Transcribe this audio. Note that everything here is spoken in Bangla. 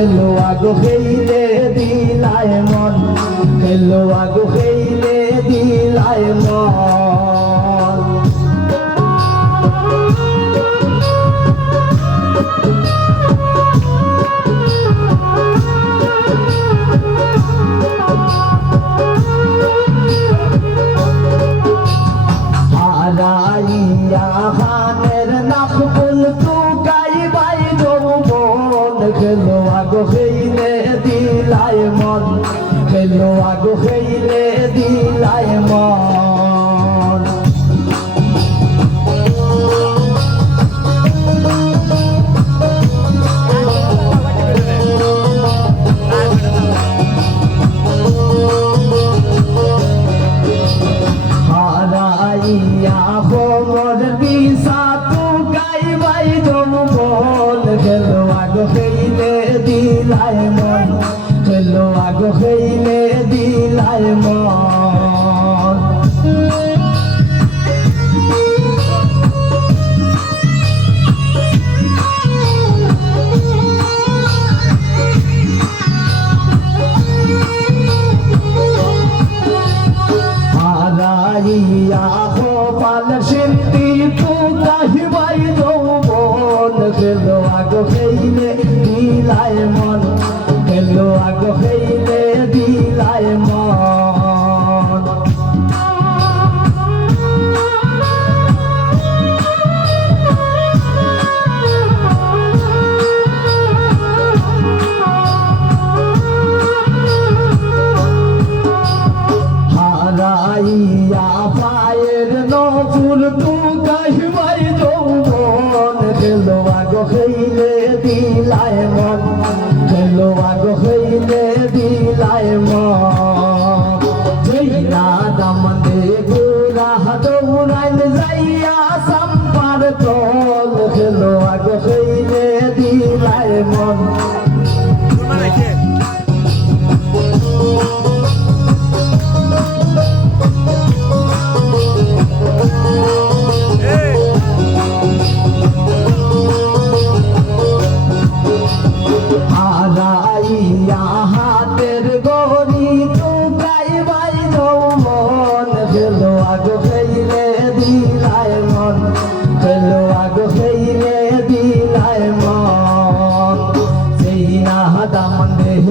খেলো আগো খেইলে দিলায় মন খেলো আগো খেইলে দিলায় মন হারাইয়া খানের নাকবুল তুকাই বাই যৌবন খেলো আগো খেইলে দিলায় মন খেলো আগো খেইলে দিলায় মন হারাইয়া খবর দিশা তুকাই বাই যৌবন খেলো আগো খেইলে দিলায় মন খেলো আগো খেইলে দিলায় মন হারাইয়া কপাল সিদ্ধি তুকাই বাই যৌবন খেলো আগো খেইলে দিলায় মন খেলো আগো খেইলে দিলায় মন হারাইয়া পায়ের নপুর তুকাই বাই যৌবন খেলো আগো খেইলে দিলায় মন খেলো আগো খেইলে দিলায় মন যেই রাধাম দে গোরা দৌড়াইল যাইয়া সম্পার তল খেলো আগো খেইলে দিলায় মন হারাইয়া হাতের গড়ি তুকাই বাই যৌবন খেলো আগো খেইলে দিলায় মন খেলো আগো খেইলে দিলায় মন সেই না দাম দেহ